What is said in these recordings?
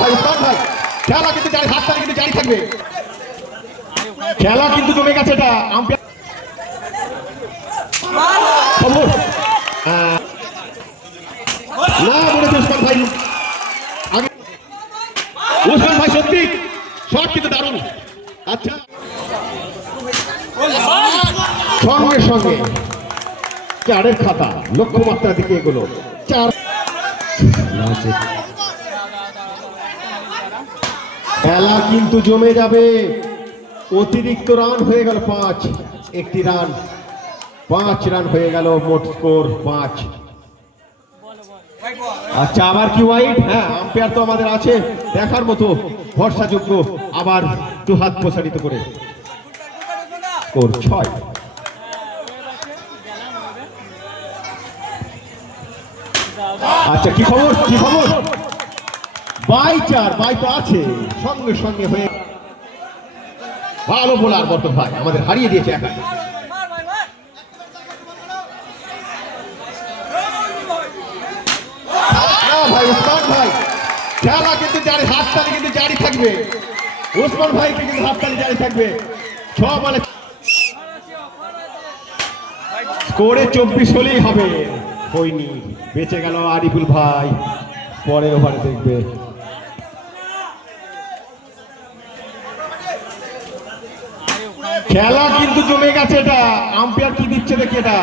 ভাই উসমান ভাই খেলা কিন্তু জারি, হাততালি কিন্তু জারি থাকবে, খেলা কিন্তু জমে গেছে। এটা আম্পায়ার খবর না বলেছে উসমান ভাই, আগে উসমান ভাই সত্যি শট কিন্তু দারুণ। আচ্ছা সঙ্গে সঙ্গে চারের খাতা লক্ষ্যমাত্রার দিকে এগুলো চার। খেলা কিন্তু জমে যাবে, অতিরিক্ত রান হয়ে গেল 5, একটি রান 5 রান হয়ে গেল, মোট স্কোর 5। আচ্ছা আবার কি ওয়াইড? হ্যাঁ আম্পায়ার তো আমাদের আছে দেখার মতো ভরসাযোগ্য, আবার দু হাত প্রসারিত করে স্কোর 6। আচ্ছা কি খবর, কি খবর? বাই 4 বাই তো আছে সঙ্গে সঙ্গে হয়ে ভালো বোলার বর্তমান ভাই আমাদের হারিয়ে দিয়েছে একা। ভাই উসমান ভাই খেলা কিন্তু জারি, হাততালি কিন্তু জারি থাকবে, উসমান ভাইকে কিন্তু হাততালি জারি থাকবে। 6 বলে স্কোরে 24 হলেই হবে, হয়নি, বেঁচে গেল আরিফুল ভাই, পরের ওভারে দেখবে। খেলা কিন্তু জমে গেছে, এটা আম্পায়ার কি দিচ্ছে দেখি, এটা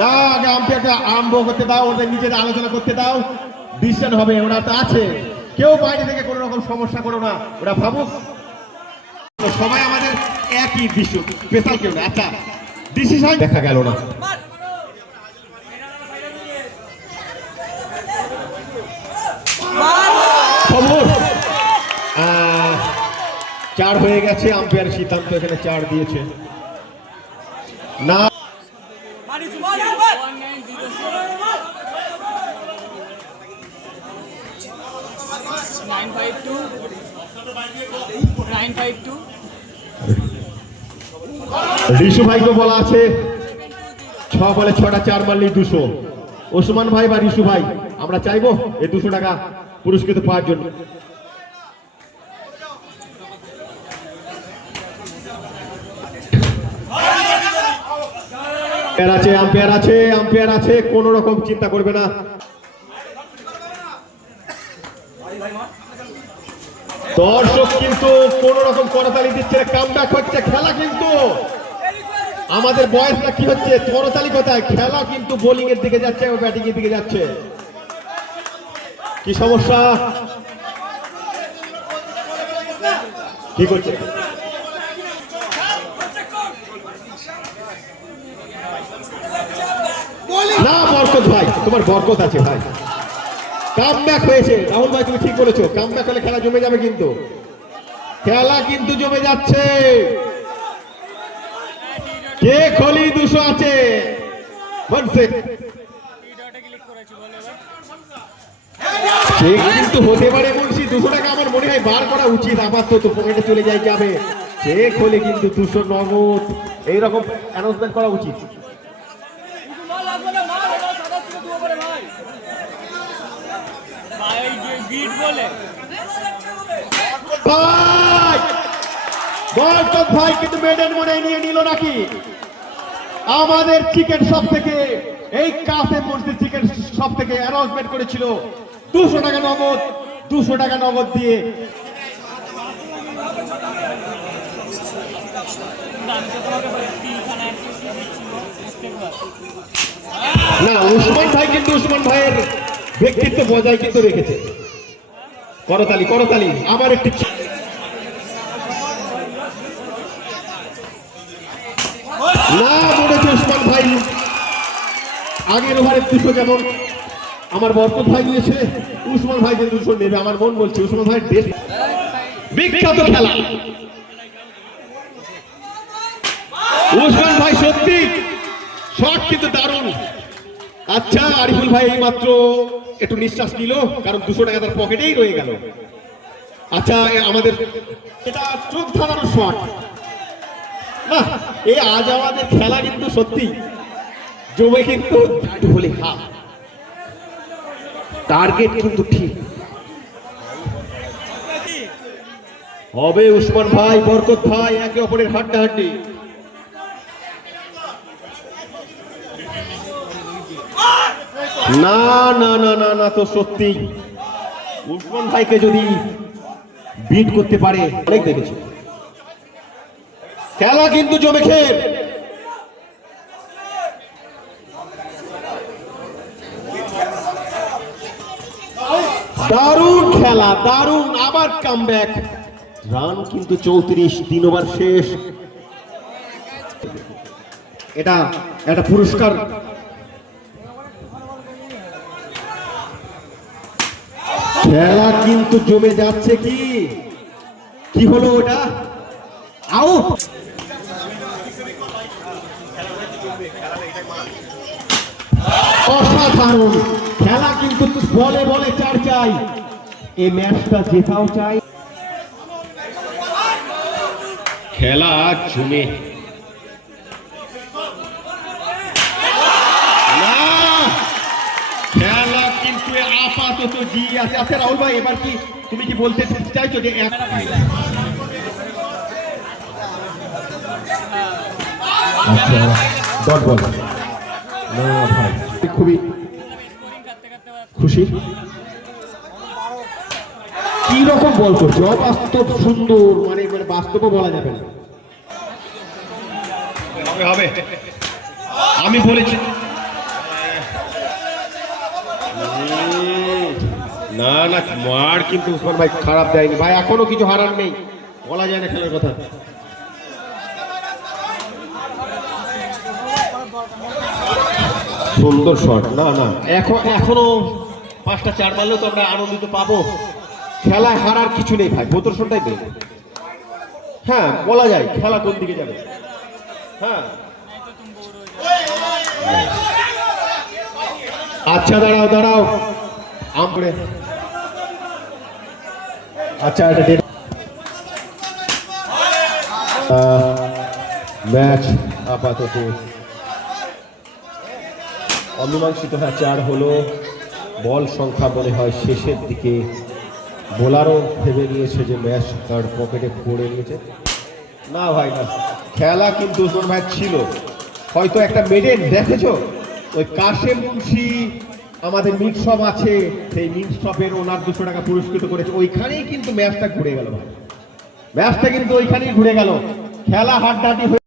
না আগে আম্পায়ারকে আরম্ভ করতে দাও, ওদের নিজেদের আলোচনা করতে দাও, ডিসিশন হবে, ওরা তো আছে, কেউ বাইরে থেকে কোনো রকম সমস্যা করো না, ওরা ভাবুক সবাই আমাদের একই দৃশ্য, স্পেশাল কেউ না। আচ্ছা ডিসিশন দেখা গেল না, খবর 4 হয়ে গেছে, আম্পায়ার সিদ্ধান্ত এখানে 4 দিয়েছে না। রিশু ভাইকে বলা আছে 6 বলে 6টা 4 মারলেই 200। ওসমান ভাই বা রিশু ভাই আমরা চাইবো এই 200 টাকা পুরস্কৃত পাওয়ার জন্য। আম্পায়ার আছে, আম্পায়ার আছে, কোন রকম চিন্তা করবে না। দর্শক কিন্তু কোন রকম করতালি দিচ্ছে, কামব্যাক হচ্ছে, খেলা কিন্তু আমাদের বয়সটা কি হচ্ছে, করতালি কোথায়, খেলা কিন্তু বোলিং এর দিকে যাচ্ছে, ব্যাটিং এর দিকে যাচ্ছে। কি সমস্যা, কি করছে না? বরকত ভাই তোমার বরকত আছে ভাই, কামব্যাক হয়েছে। রাহুল ভাই তুমি ঠিক বলেছো, কামব্যাক হলে খেলা জমে যাবে, কিন্তু খেলা কিন্তু জমে যাচ্ছে। কে খলি 200 আছে, কিন্তু হতে পারে মুন্সি 200 টাকা আমার মনে হয় বার করা উচিত, আমার তো পকেটে চলে যায় যাবে। চেক হলে কিন্তু 200 নগদ এইরকম অ্যানাউন্সমেন্ট করা উচিত। বরকত ভাই কিন্তু মেডেন মনে নিয়ে নিল নাকি? আমাদের চিকেন সব থেকে এই কাসেম মসজিদ চিকেন সব থেকে অ্যানাউন্সমেন্ট করেছিল 200 টাকা নগদ, 200 টাকা নগদ দিয়ে। না উসমান ভাই কিন্তু উসমান ভাইয়ের ব্যক্তিত্ব বজায় কিন্তু রেখেছে। করতালি করতালি, আমার একটি না বলেছে উসমান ভাই, আগের ওভারের 200 যেমন আমার বরকত ভাই নিয়েছে, উসমান ভাই যে 200 নেবে, আমার মন বলছে উসমান ভাই বিখ্যাত খেলা। উসমান ভাই সত্যি শট কিন্তু দারুণ। আচ্ছা আরিফুল ভাই এই মাত্র একটু নিঃশ্বাস নিল, কারণ 200 টাকা তার পকেটেই রয়ে গেল। আচ্ছা আমাদের এটা চোখ ধাঁধানো শট না, এই আজ আমাদের খেলা কিন্তু সত্যি জমে, কিন্তু হলে হাফ টার্গেট কিন্তু ঠিক হবে উসমান ভাই বরকত ভাই একে অপরের হাড্ডাহাড্ডি। না না না না না, তো সত্যি উসমান ভাইকে যদি বিট করতে পারে অনেক দেখেছি। খেলা কিন্তু জমে খেয়ে দারুণ খেলা, দারুণ আবার কামব্যাক। রান কিন্তু 34, 3 ওভার শেষ। এটা একটা পুরস্কার। খেলা কিন্তু জমে যাচ্ছে। কি হলো ওটা? আউট। অসাধারণ খেলা কিন্তু বলে বলে চার চাই, এই ম্যাচটা জেতাও চাই। খেলা জমে না, খেলা কিন্তু আপাতত জি আছে। আচ্ছা রাহুল ভাই, এবার কি তুমি কি বলতে চাইছো যে ডট বল? না ভাই, খুবই খুশি। কি রকম বল করছে, অবাস্তব সুন্দর, মানে বাস্তবও বলা যাবে না। হবে আমি বলেছি না না, মার কিন্তু উসমান ভাই খারাপ দেয়নি ভাই, এখনো কিছু হারার নেই, বলা যায় না খেলার কথা। সুন্দর শট। না না, এখনো 5টা 4 মারলেও তো আমরা আনন্দিত পাবো। খেলায় হারার কিছু নেই ভাই, প্রদর্শনটাই নেই। হ্যাঁ বলা যায় খেলা কোন দিকে যাবে। হ্যাঁ আচ্ছা দাঁড়াও দাঁড়াও আমরে। আচ্ছা এটা ম্যাচ আপাতত অমীমাংসিত। হ্যাঁ 4 হলো। বল সংখ্যা মনে হয় শেষের দিকে। বোলারও ভেবে নিয়েছে যে ম্যাচ তার পকেটে পড়ে নিয়েছে। না ভাই না, খেলা কিন্তু উসমান ভাই ছিল। হয়তো একটা মেডেল দেখেছো, ওই কাশেম মুন্সি আমাদের মিট শপ আছে, সেই মিট শপের ওনার 200 টাকা পুরস্কৃত করেছে। ওইখানেই কিন্তু ম্যাচটা ঘুরে গেল ভাই, ম্যাচটা কিন্তু ওইখানেই ঘুরে গেল। খেলা হাড্ডাহাড্ডি।